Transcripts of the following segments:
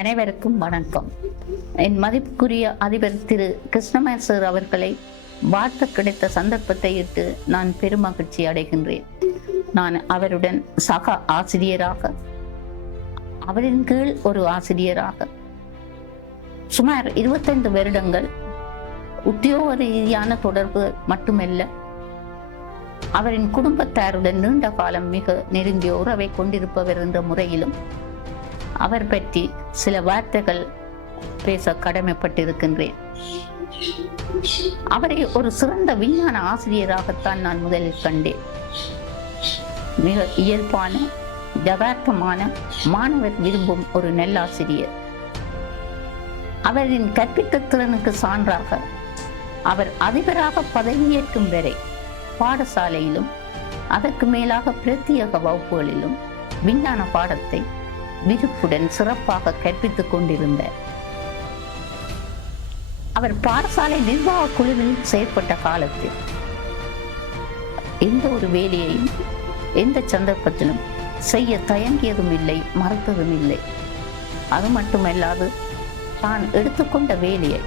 அனைவருக்கும் வணக்கம். என் மதிப்புக்குரிய அதிபர் திரு கிருஷ்ணமேர் சார் அவர்களை வாழ்த்து கிடைத்த சந்தர்ப்பத்தை இட்டு நான் பெருமகிழ்ச்சி அடைகின்றேன். நான் அவருடன் சக ஆசிரியராக, அவரின் கீழ் ஒரு ஆசிரியராக சுமார் 25 வருடங்கள் உத்தியோக ரீதியான தொடர்பு மட்டுமல்ல, அவரின் குடும்பத்தாருடன் நீண்ட காலம் மிக நெருங்கிய உறவை கொண்டிருப்பவர் என்ற முறையிலும் அவர் பற்றி சில வார்த்தைகள் பேச கடமைப்பட்டிருக்கின்றேன். அவரை ஒரு சிறந்த விஞ்ஞான ஆசிரியராகத்தான் நான் முதலில் கண்டேன். மிக இயல்பான, யதார்த்தமான, மாணவர் விரும்பும் ஒரு நல்லாசிரியர். அவரின் கற்பித்த திறனுக்கு சான்றாக அவர் அதிபராக பதவியேற்கும் வரை பாடசாலையிலும் அதற்கு மேலாக பிரத்யேக வகுப்புகளிலும் விஞ்ஞான பாடத்தை விருப்புடன் சிறப்பாக கற்பித்துக் கொண்டிருந்தார். அவர் பாடசாலை நிர்வாக குழுவில் செயற்பட்ட காலத்தில் எந்த ஒரு வேலையையும் எந்த சந்தர்ப்பத்திலும் செய்ய தயங்கியதும் இல்லை, மறுத்ததும் இல்லை. அது மட்டுமல்லாது தான் எடுத்துக்கொண்ட வேலையை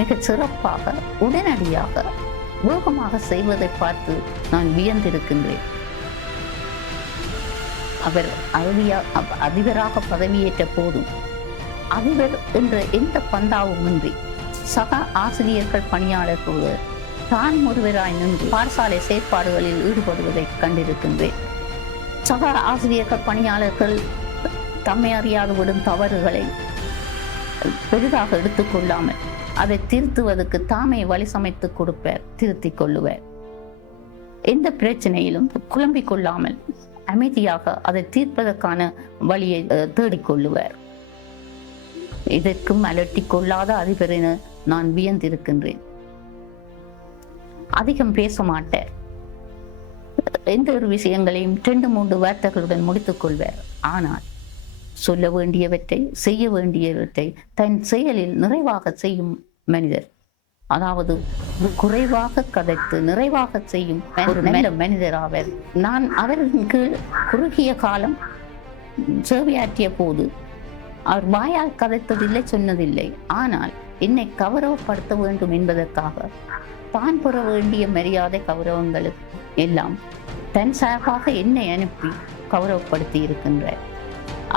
மிக சிறப்பாக, உடனடியாக, வேகமாக செய்வதை பார்த்து நான் வியந்திருக்கின்றேன். அவர் அதிபராக பதவியேற்ற போதும் அதிபர் என்ற எந்த பந்தாவுமின்றி சக ஆசிரியர்கள், பணியாளர்கள் தான் ஒருவராய் நின்று பாடசாலை செயற்பாடுகளில் ஈடுபடுவதை கண்டிருக்கின்றேன். சக ஆசிரியர்கள், பணியாளர்கள் தம்மை அறியாது விடும் தவறுகளை பெரிதாக எடுத்துக்கொள்ளாமல் அதை திருத்துவதற்கு தாமே வழி சமைத்து கொடுப்பார், திருத்திக் கொள்ளுவார். எந்த பிரச்சனையிலும் குழம்பிக் கொள்ளாமல் அமைதியாக அதை தீர்ப்பதற்கான வழியை தேடிக்கொள்ளுவார். இதற்கும் அலட்டி கொள்ளாத அதிபர் என நான் வியந்திருக்கின்றேன். அதிகம் பேச மாட்டார். எந்த ஒரு விஷயங்களையும் 2-3 வார்த்தைகளுடன் முடித்துக் கொள்வார். ஆனால் சொல்ல வேண்டியவற்றை, செய்ய வேண்டியவற்றை தன் செயலில் நிறைவாக செய்யும் மனிதர். அதாவது குறைவாக கதைத்து நிறைவாக செய்யும் ஒரு நல்ல மனிதர் ஆவர். நான் அவரின் கீழ் குறுகிய காலம் சேவையாற்றிய போது அவர் வாயால் கதைத்ததில்லை, சொன்னதில்லை. ஆனால் என்னை கௌரவப்படுத்த வேண்டும் என்பதற்காக தான் பெற வேண்டிய மரியாதை, கௌரவங்களுக்கு எல்லாம் தன் சார்பாக என்னை அனுப்பி கௌரவப்படுத்தி இருக்கின்றார்.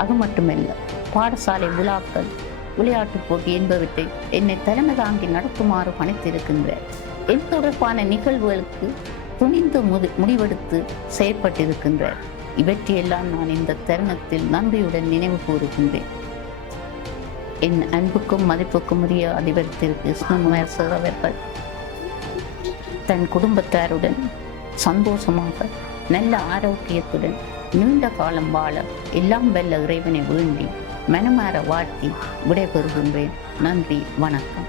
அது மட்டுமல்ல, பாடசாலை விழாக்கள், விளையாட்டுப் போட்டி என்பவற்றை என்னை தலைமை தாங்கி நடத்துமாறு பணித்திருக்கின்றார். என் தொடர்பான நிகழ்வுகளுக்கு துணிந்து முடிவெடுத்து செயற்பட்டிருக்கின்றார். இவற்றையெல்லாம் நான் இந்த தருணத்தில் நன்றியுடன் நினைவு கூறுகின்றேன். என் அன்புக்கும் மதிப்புக்கும் உரிய அதிபர் திரு கிருஷ்ணமேர் சார் அவர்கள் தன் குடும்பத்தாருடன் சந்தோஷமாக, நல்ல ஆரோக்கியத்துடன் நீண்ட காலம் வாழ எல்லாம் வல்ல இறைவனை வேண்டி மனமாற வாழ்த்தி விடைபெறுகின்றேன். நன்றி, வணக்கம்.